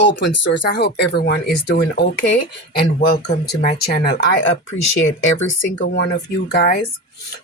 open source. I hope everyone is doing okay and welcome to my channel. I appreciate every single one of you guys.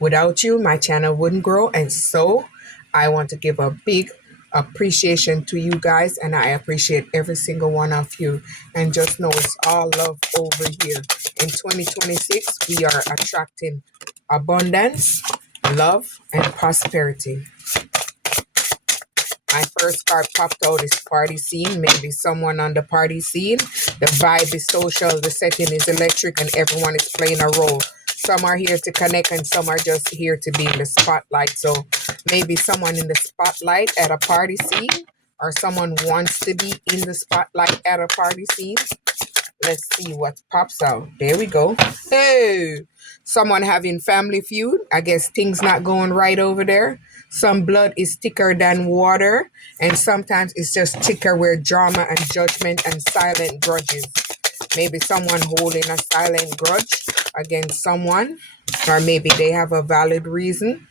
Without you, my channel wouldn't grow, and so I want to give a big appreciation to you guys, and I appreciate every single one of you. And just know it's all love over here. In 2026, we are attracting abundance, love, and prosperity. My first card popped out is party scene. Maybe someone on the party scene. The vibe is social, the setting is electric, and everyone is playing a role. Some are here to connect, and some are just here to be in the spotlight. So maybe someone in the spotlight at a party scene, or someone wants to be in the spotlight at a party scene. Let's see what pops out. There we go. Hey, someone having family feud. I guess things not going right over there. Some blood is thicker than water, and sometimes it's just thicker where drama and judgment and silent grudges. Maybe someone holding a silent grudge against someone, or maybe they have a valid reason.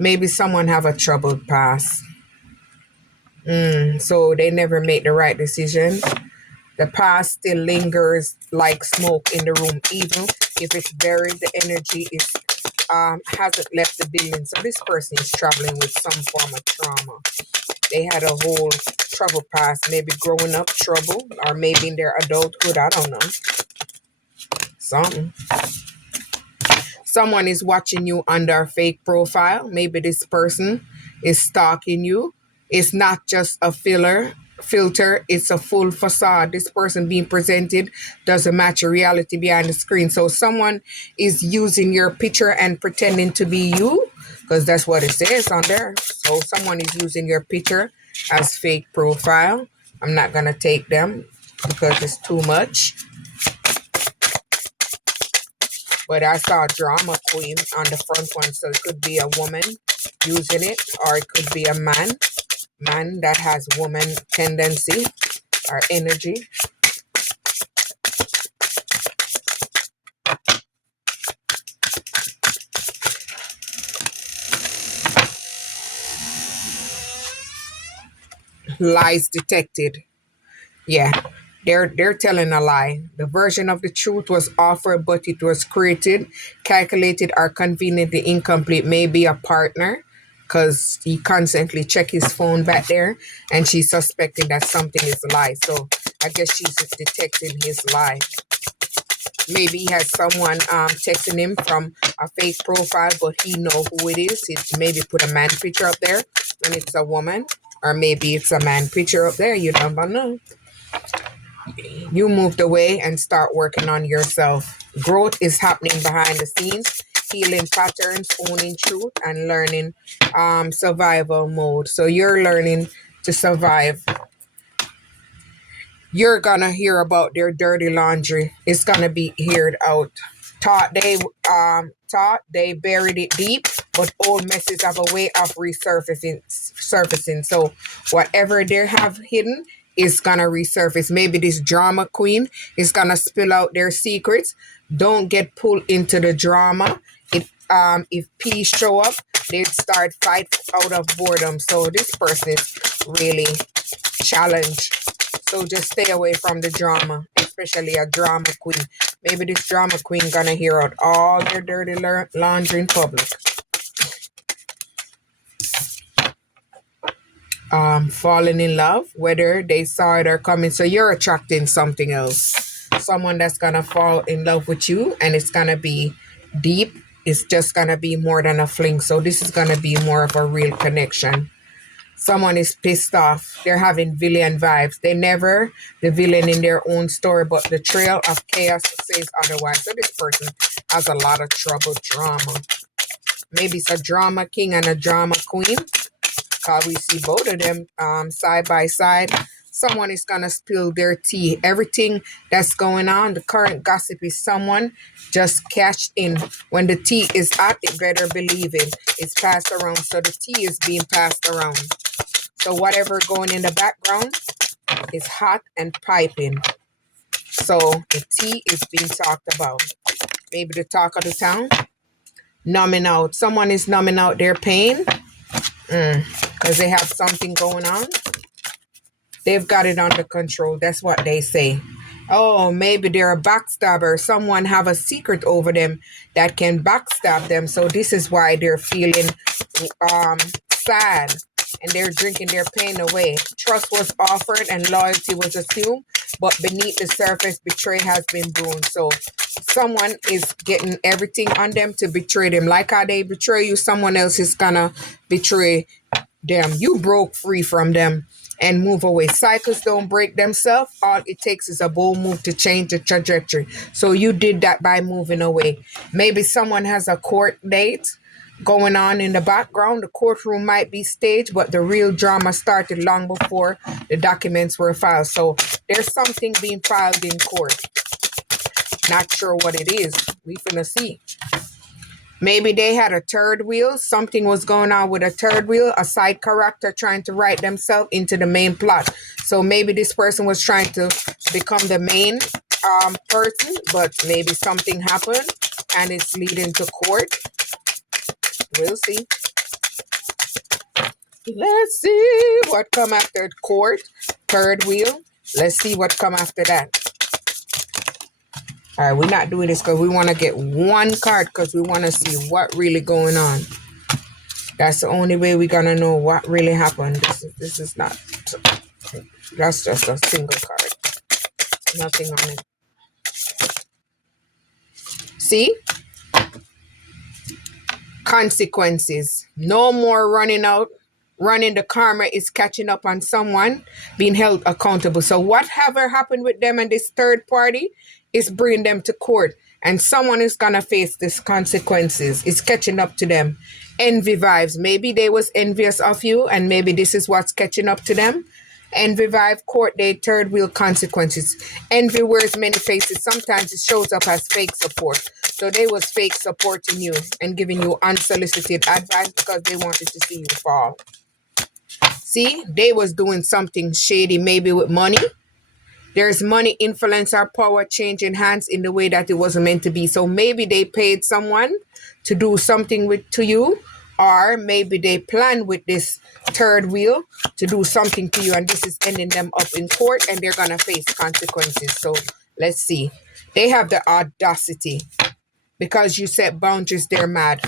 Maybe someone have a troubled past. So they never make the right decision. The past still lingers like smoke in the room, even if it's buried. The energy is hasn't left the building. So this person is traveling with some form of trauma. They had a whole trouble past, maybe growing up trouble, or maybe in their adulthood. I don't know. Something. Someone is watching you under a fake profile. Maybe this person is stalking you. It's not just a filter, it's a full facade. This person being presented doesn't match a reality behind the screen. So someone is using your picture and pretending to be you, because that's what it says on there. So someone is using your picture as fake profile. I'm not gonna take them because it's too much. But I saw drama queen on the front one, so it could be a woman using it, or it could be a man that has woman tendency or energy. Lies detected. Yeah, they're telling a lie. The version of the truth was offered, but it was created, calculated, or conveniently incomplete. Maybe a partner, because he constantly check his phone back there, and she's suspecting that something is a lie. So I guess she's detecting his lie. Maybe he has someone texting him from a fake profile, but he know who it is. It's maybe put a man picture up there when it's a woman, or maybe it's a man picture up there. You never know. You moved away and start working on yourself. Growth is happening behind the scenes, healing patterns, owning truth, and learning survival mode. So you're learning to survive. You're gonna hear about their dirty laundry. It's gonna be heard out. Thought they buried it deep, but old messes have a way of surfacing. So whatever they have hidden is gonna resurface. Maybe this drama queen is gonna spill out their secrets. Don't get pulled into the drama. If peace show up, they'd start fight out of boredom. So this person is really challenged. So just stay away from the drama, especially a drama queen. Maybe this drama queen gonna hear out all their dirty laundry in public. Falling in love, whether they saw it or coming. So you're attracting something else. Someone that's gonna fall in love with you, and it's gonna be deep. It's just gonna be more than a fling. So this is gonna be more of a real connection. Someone is pissed off. They're having villain vibes. They never the villain in their own story, but the trail of chaos says otherwise. So this person has a lot of trouble, drama. Maybe it's a drama king and a drama queen. Cause we see both of them side by side. Someone is gonna spill their tea. Everything that's going on, the current gossip is someone just cashed in. When the tea is hot, it better believe it. It's passed around. So the tea is being passed around. So whatever going in the background is hot and piping. So the tea is being talked about. Maybe the talk of the town. Numbing out. Someone is numbing out their pain because they have something going on. They've got it under control. That's what they say. Oh, maybe they're a backstabber. Someone have a secret over them that can backstab them. So this is why they're feeling sad, and they're drinking their pain away. Trust was offered and loyalty was assumed, but beneath the surface, betray has been brewed. So someone is getting everything on them to betray them. Like how they betray you, someone else is gonna betray them. You broke free from them and move away. Cycles don't break themselves. All it takes is a bold move to change the trajectory. So you did that by moving away. Maybe someone has a court date going on in the background. The courtroom might be staged, but the real drama started long before the documents were filed. So there's something being filed in court. Not sure what it is. We finna see. Maybe they had a third wheel. Something was going on with a third wheel, a side character trying to write themselves into the main plot. So maybe this person was trying to become the main person, but maybe something happened and it's leading to court. We'll see. Let's see what come after court, third wheel. Let's see what come after that. All right, we're not doing this because we want to get one card because we want to see what really going on. That's the only way we're going to know what really happened. This is not. That's just a single card. Nothing on it. See? Consequences. No more running out. Running, the karma is catching up on someone being held accountable. So whatever happened with them and this third party is bringing them to court, and someone is gonna face these consequences. It's catching up to them. Envy vibes. Maybe they was envious of you, and maybe this is what's catching up to them. Envy vibe, court date, third wheel, consequences. Envy wears many faces. Sometimes it shows up as fake support. So they was fake supporting you and giving you unsolicited advice because they wanted to see you fall. See, they was doing something shady, maybe with money. There's money, influence, or power changing hands in the way that it wasn't meant to be. So maybe they paid someone to do something to you, or maybe they planned with this third wheel to do something to you, and this is ending them up in court, and they're gonna face consequences. So let's see. They have the audacity because you set boundaries. They're mad.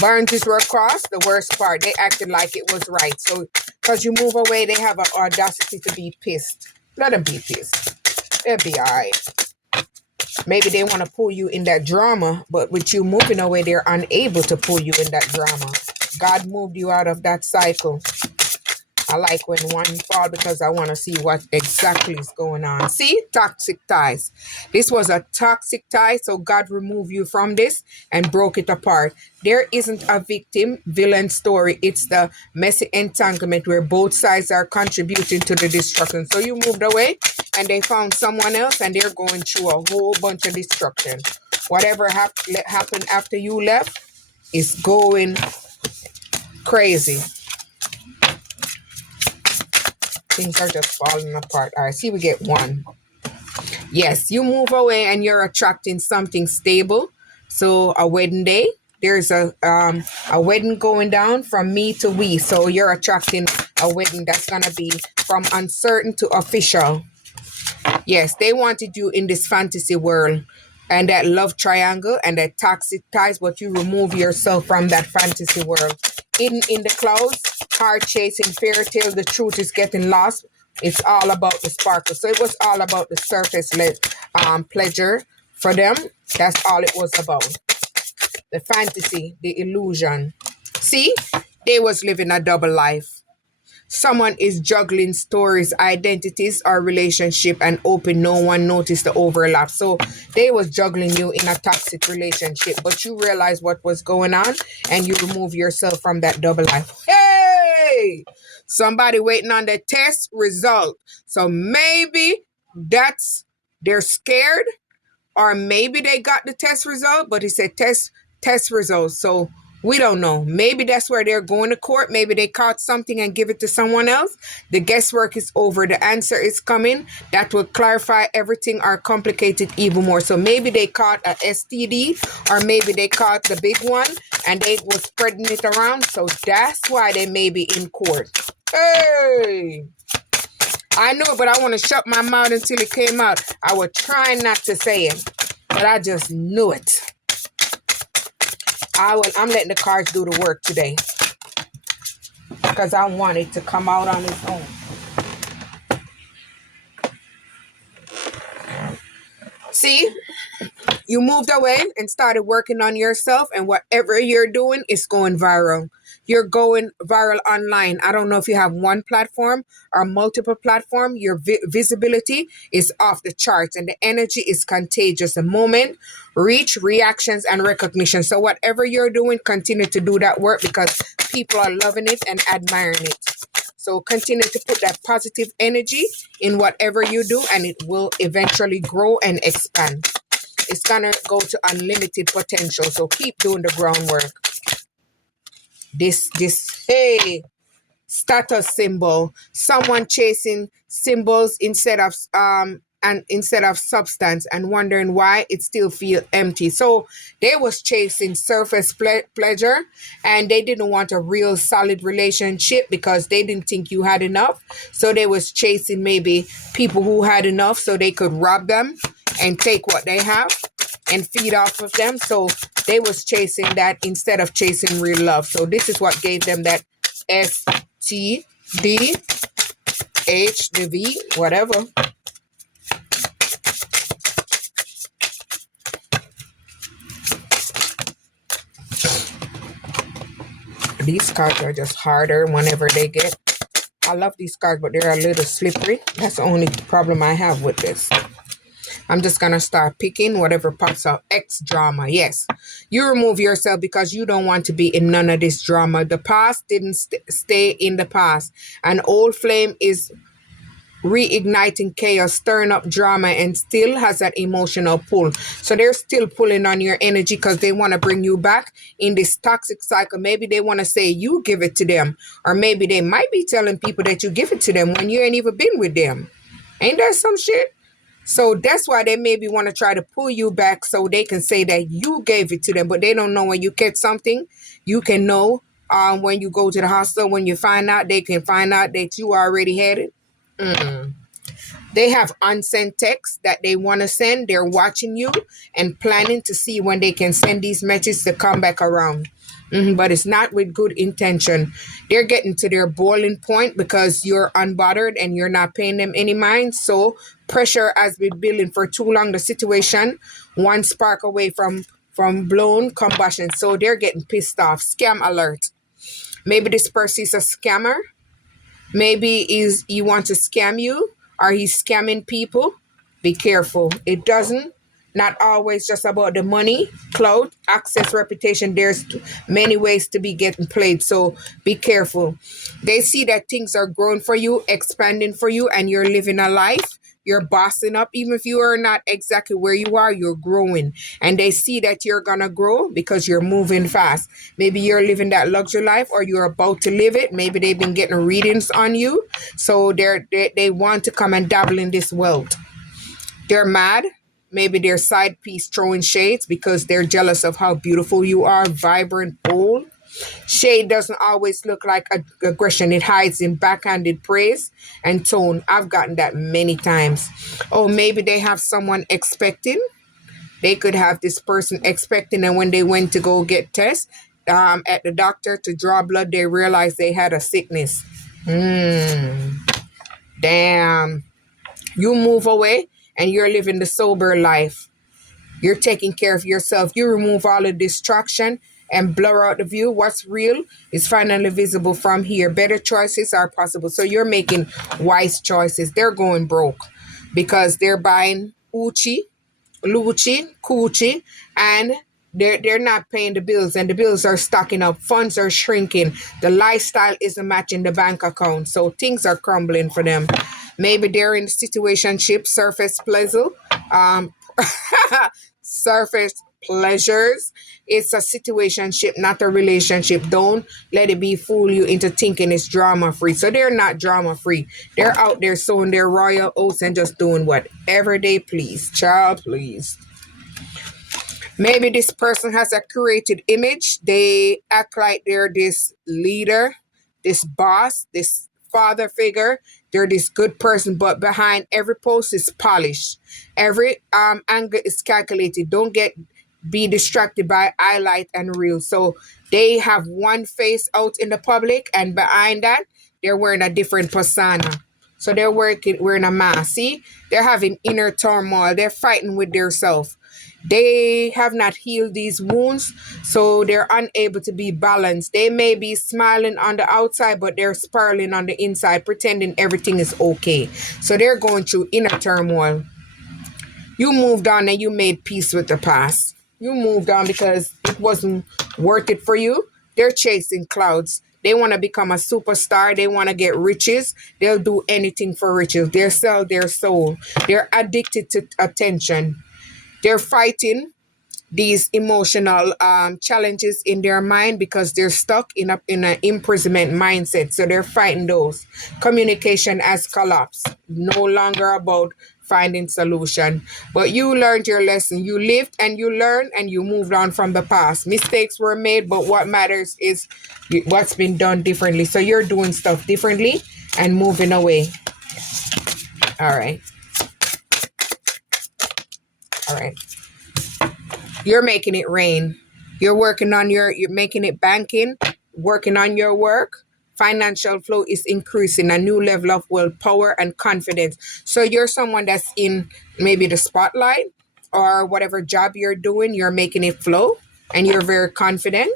Boundaries were crossed. The worst part, they acted like it was right. So because you move away, they have an audacity to be pissed. Let them be pissed. They'll be all right. Maybe they want to pull you in that drama, but with you moving away, they're unable to pull you in that drama. God moved you out of that cycle. I like when one fall because I want to see what exactly is going on. See, toxic ties. This was a toxic tie, so God removed you from this and broke it apart. There isn't a victim villain story. It's the messy entanglement where both sides are contributing to the destruction. So you moved away and they found someone else and they're going through a whole bunch of destruction. Whatever happened after you left is going crazy. Things are just falling apart. All right, see, we get one. Yes, you move away and you're attracting something stable. So a wedding day. There's a wedding going down from me to we. So you're attracting a wedding that's going to be from uncertain to official. Yes, they wanted you in this fantasy world and that love triangle and that toxic ties, but you remove yourself from that fantasy world. Hidden in the clouds, heart chasing fairy tale, the truth is getting lost. It's all about the sparkle. So it was all about the surface pleasure for them. That's all it was about. The fantasy, the illusion. See, they was living a double life. Someone is juggling stories, identities, or relationship and hoping no one noticed the overlap. So they was juggling you in a toxic relationship, but you realize what was going on and you remove yourself from that double life. Hey! Somebody waiting on the test result. So maybe they're scared, or maybe they got the test result, but it said test results. So we don't know. Maybe that's where they're going to court. Maybe they caught something and give it to someone else. The guesswork is over. The answer is coming. That will clarify everything or complicate it even more. So maybe they caught a STD, or maybe they caught the big one and they was spreading it around. So that's why they may be in court. Hey! I knew it, but I want to shut my mouth until it came out. I was trying not to say it, but I just knew it. I'm letting the cards do the work today because I want it to come out on its own. See? You moved away and started working on yourself, and whatever you're doing is going viral. You're going viral online. I don't know if you have one platform or multiple platform. Your visibility is off the charts, and the energy is contagious. The moment, reach, reactions, and recognition. So whatever you're doing, continue to do that work because people are loving it and admiring it. So continue to put that positive energy in whatever you do, and it will eventually grow and expand. It's gonna go to unlimited potential. So keep doing the groundwork. Hey, status symbol. Someone chasing symbols instead of substance and wondering why it still feel empty. So they was chasing surface pleasure, and they didn't want a real solid relationship because they didn't think you had enough. So they was chasing maybe people who had enough so they could rob them and take what they have and feed off of them. So they was chasing that instead of chasing real love. So this is what gave them that STD, H, the V, whatever. These cards are just harder whenever they get. I love these cards, but they're a little slippery. That's the only problem I have with this. I'm just going to start picking whatever pops out. X drama. Yes. You remove yourself because you don't want to be in none of this drama. The past didn't stay in the past. An old flame is reigniting chaos, stirring up drama, and still has that emotional pull. So they're still pulling on your energy because they want to bring you back in this toxic cycle. Maybe they want to say you give it to them, or maybe they might be telling people that you give it to them when you ain't even been with them. Ain't that some shit? So that's why they maybe want to try to pull you back so they can say that you gave it to them, but they don't know when you catch something. You can know when you go to the hospital, when you find out, they can find out that you already had it. They have unsent texts that they want to send. They're watching you and planning to see when they can send these messages to come back around. But it's not with good intention. They're getting to their boiling point because you're unbothered and you're not paying them any mind. So pressure has been building for too long. The situation, one spark away from blown combustion. So they're getting pissed off. Scam alert. Maybe this person is a scammer. Maybe he wants to scam you, or he's scamming people. Be careful. It doesn't. Not always just about the money, clout, access, reputation. There's many ways to be getting played. So be careful. They see that things are growing for you, expanding for you, and you're living a life. You're bossing up. Even if you are not exactly where you are, you're growing. And they see that you're going to grow because you're moving fast. Maybe you're living that luxury life, or you're about to live it. Maybe they've been getting readings on you. So they want to come and dabble in this wealth. They're mad. Maybe their side piece throwing shades because they're jealous of how beautiful you are, vibrant, bold. Shade doesn't always look like aggression. It hides in backhanded praise and tone. I've gotten that many times. Oh, maybe they have someone expecting. They could have this person expecting, and when they went to go get tests at the doctor to draw blood, they realized they had a sickness. Damn. You move away and you're living the sober life. You're taking care of yourself. You remove all the distraction and blur out the view. What's real is finally visible from here. Better choices are possible. So you're making wise choices. They're going broke because they're buying Uchi, Lucci, Coochie, and they're not paying the bills, and the bills are stocking up. Funds are shrinking. The lifestyle isn't matching the bank account. So things are crumbling for them. Maybe they're in situationship, surface pleasure, surface pleasures. It's a situationship, not a relationship. Don't let it be fool you into thinking it's drama free. So they're not drama free. They're out there sowing their royal oats and just doing whatever they please. Child, please. Maybe this person has a curated image. They act like they're this leader, this boss, this father figure. they're this good person, but behind every post is polished. Every angle is calculated. Don't get be distracted by highlight and reel. So they have one face out in the public, and behind that, they're wearing a different persona. So they're wearing a mask. See, they're having inner turmoil. They're fighting with themselves. They have not healed these wounds, so they're unable to be balanced. They may be smiling on the outside, but they're spiraling on the inside, pretending everything is okay. So they're going through inner turmoil. You moved on and you made peace with the past. You moved on because it wasn't worth it for you. They're chasing clouds. They want to become a superstar. They want to get riches. They'll do anything for riches. They'll sell their soul. They're addicted to attention. They're fighting these emotional challenges in their mind because they're stuck in an imprisonment mindset. So they're fighting those. Communication has collapsed. No longer about finding solution. But you learned your lesson. You lived and you learned and you moved on from the past. Mistakes were made, but what matters is what's been done differently. So you're doing stuff differently and moving away. All right. All right. You're making it rain. You're making it banking, working on your work. Financial flow is increasing, a new level of willpower and confidence. So you're someone that's in maybe the spotlight or whatever job you're doing, you're making it flow and you're very confident.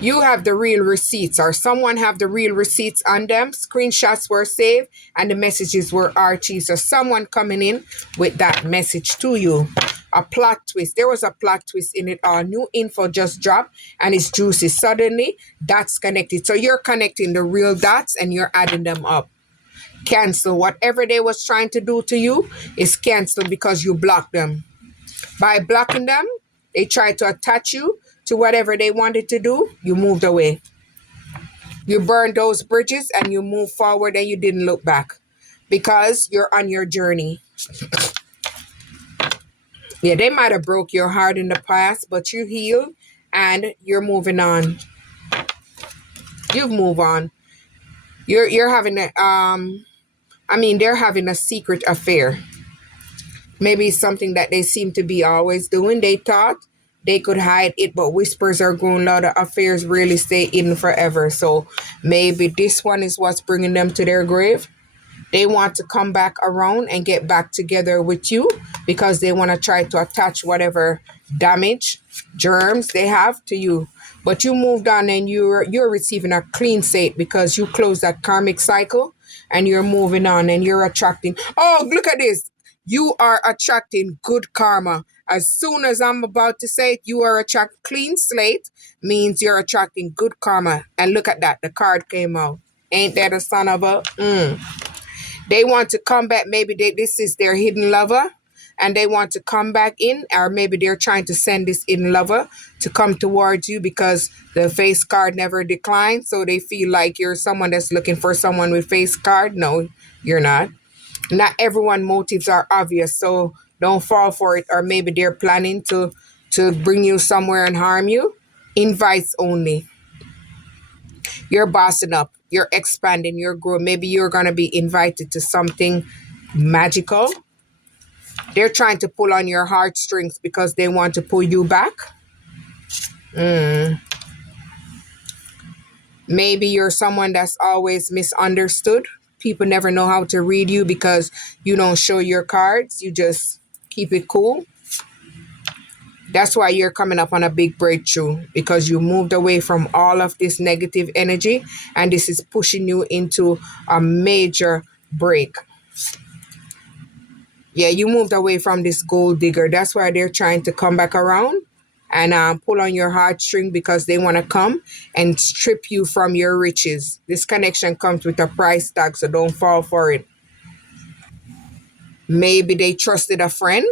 You have the real receipts, or someone have the real receipts on them. Screenshots were saved and the messages were archived. So someone coming in with that message to you. A plot twist. There was a plot twist in it all. New info just dropped and it's juicy. Suddenly that's connected. So you're connecting the real dots and you're adding them up. Cancel. Whatever they was trying to do to you is canceled because you blocked them. By blocking them, they tried to attach you to whatever they wanted to do. You moved away. You burned those bridges and you moved forward and you didn't look back because you're on your journey. Yeah, they might have broke your heart in the past, but you healed and you're moving on. You've moved on. You're having they're having a secret affair. Maybe something that they seem to be always doing. They thought they could hide it, but whispers are growing louder. Affairs really stay hidden forever. So maybe this one is what's bringing them to their grave. They want to come back around and get back together with you because they want to try to attach whatever damage, germs they have to you. But you moved on and you're receiving a clean slate because you closed that karmic cycle and you're moving on and you're attracting. Oh, look at this. You are attracting good karma. As soon as I'm about to say it, you are attracting clean slate means you're attracting good karma. And look at that. The card came out. Ain't that a son of a... They want to come back. Maybe this is their hidden lover and they want to come back in, or maybe they're trying to send this hidden lover to come towards you because the face card never declined. So they feel like you're someone that's looking for someone with face card. No, you're not. Not everyone motives are obvious. So don't fall for it. Or maybe they're planning to bring you somewhere and harm you. Invites only. You're bossing up. You're expanding. You're growing. Maybe you're going to be invited to something magical. They're trying to pull on your heartstrings because they want to pull you back. Maybe you're someone that's always misunderstood. People never know how to read you because you don't show your cards. You just keep it cool. That's why you're coming up on a big breakthrough because you moved away from all of this negative energy and this is pushing you into a major break. Yeah, you moved away from this gold digger. That's why they're trying to come back around and pull on your heartstring because they want to come and strip you from your riches. This connection comes with a price tag, so don't fall for it. Maybe they trusted a friend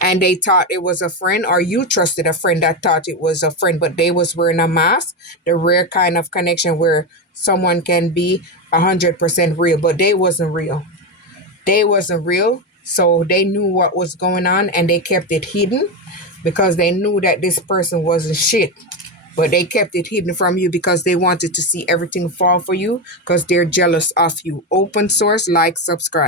and they thought it was a friend, or you trusted a friend that thought it was a friend, but they was wearing a mask. The rare kind of connection where someone can be 100% real, but they wasn't real. They wasn't real, so they knew what was going on and they kept it hidden because they knew that this person wasn't shit. but they kept it hidden from you because they wanted to see everything fall for you because they're jealous of you. Open source, like, subscribe.